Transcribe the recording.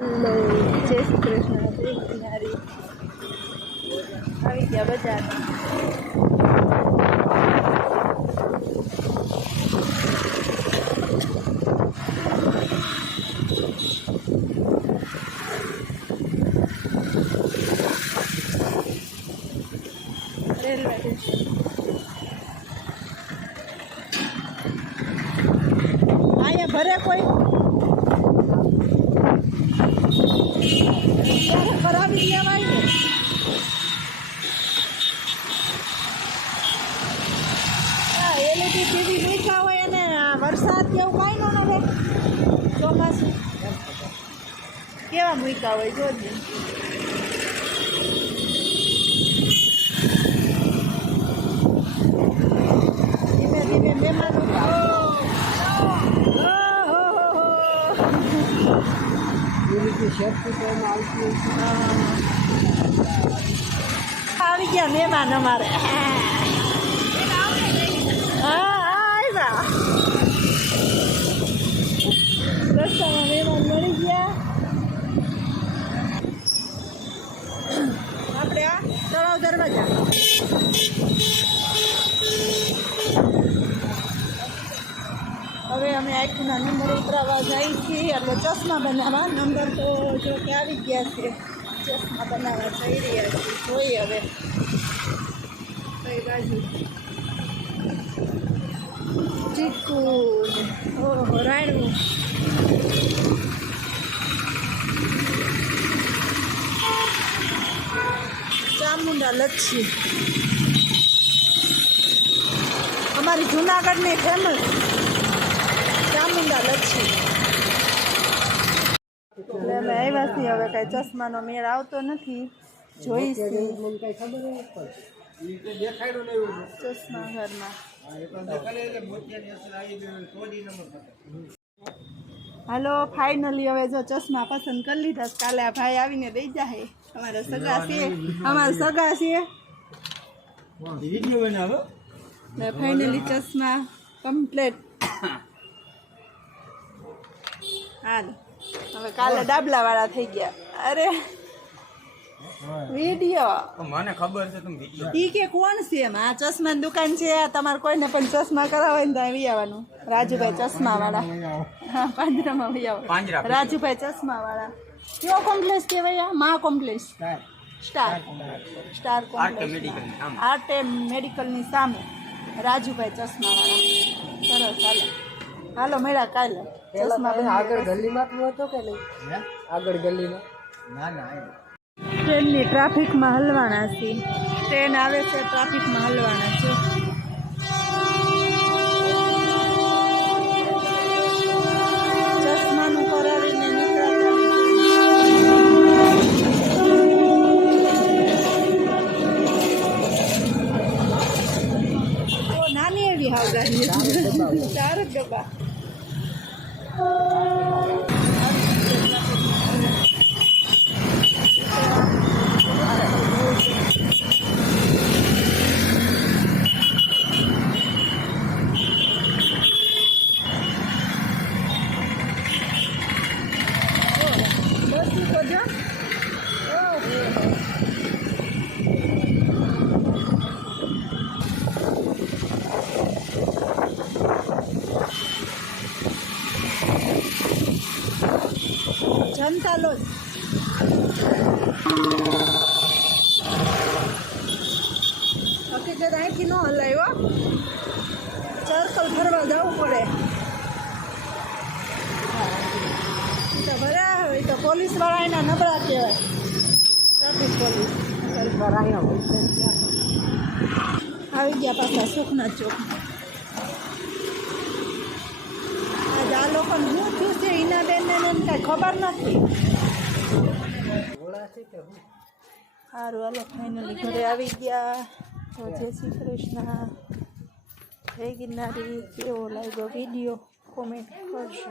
Hello, જય શ્રી કૃષ્ણ. જય કિનારી આવી ગયા બજાર. રેલવે સ્ટેશન અહીંયા ભરે કોઈ કરાવી લેવાય ને. હા, એલઈડી ટીવી મૂક્યા હોય અને વરસાદ કેવું કાંઈ ન રહે. ચોમાસું કેવા મૂક્યા હોય જોજે. ધીમે ધીમે મહેમાનો આવી ગયા મહેમાન અમારે. આવ્યા રસ્તામાં મહેમાન મળી ગયા. આપણે આ તળાવ દરવાજા હવે અમે આખીના નંબર ઉતરાવવા જઈએ છીએ. એટલે ચશ્મા બનાવવા નંબર તો જો કે આવી ગયા છે. ચશ્મા બનાવવા જઈ રહ્યા છીએ. જોઈએ હવે કઈ બાજુ ચીકુ. ઓહો, રાયણું. ચામુંડા લચ્છી અમારી જૂનાગઢની ફેમસ ચામુંડા લચ્છી. એટલે અમે આવ્યા છીએ. હવે કાંઈ ચશ્માનો મેળ આવતો નથી. જોઈશી ચશ્મા ઘરમાં. હાલો, ફાઇનલી હવે જો ચશ્મા પસંદ કરી લીધા. કાલે આ ભાઈ આવીને દઈ જાય. અમારા સગા છે, અમારા સગા છે. ફાઇનલી ચશ્મા કમ્પ્લીટ. હાલ હવે કાલે ડાબલા વાળા થઈ ગયા. અરે વિડીયો મને ખબર છે તમે વિડીયો ઈ કે કોણ છે એમ. આ ચશ્માની દુકાન છે. તમારે કોઈને પણ ચશ્મા કરાવે ને તો આવી આવવાનું. રાજુભાઈ ચશ્મા વાળા. હા, પાંજરામાં આવી આવો. રાજુભાઈ ચશ્મા વાળા. કયો કોમ્પ્લેક્સ કહેવાય? મા કોમ્પ્લેક્સ. Star complex. આર્ટ મેડિકલની સામે રાજુભાઈ ચશ્મા વાળા. સરસ. હાલો હાલો મળ્યા કાલે. ચશ્મા આગળ ગલીમાં હતો કે નહીં? આગળ ગલીમાં ના. ટ્રેનની ટ્રાફિકમાં હલવાના છે. ટ્રેન આવે છે, ટ્રાફિકમાં હલવાના છે. ચશ્માનું કરાવીને નીકળતા નાની એવી હાવ ગાડી. 4 ડબ્બા. જનતા લોજ. હકીકત અહીંથી ન હલાવ્યો. સર્કલ ફરવા જવું પડે. તો બરાબર. તો પોલીસ વાળા એના નબળા કહેવાય. ટ્રાફિક પોલીસ આવી ગયા પાછા સુખના ચોકમાં. આજ આ લોકોને શું થયું છે એના બેનને કાંઈ ખબર નથી. સારું હાલો, ફાઇનલી ઘરે આવી ગયા. તો જય શ્રી કૃષ્ણ. જય ગિરનારી. કેવો લાગ્યો વિડીયો કોમેન્ટ કરશો.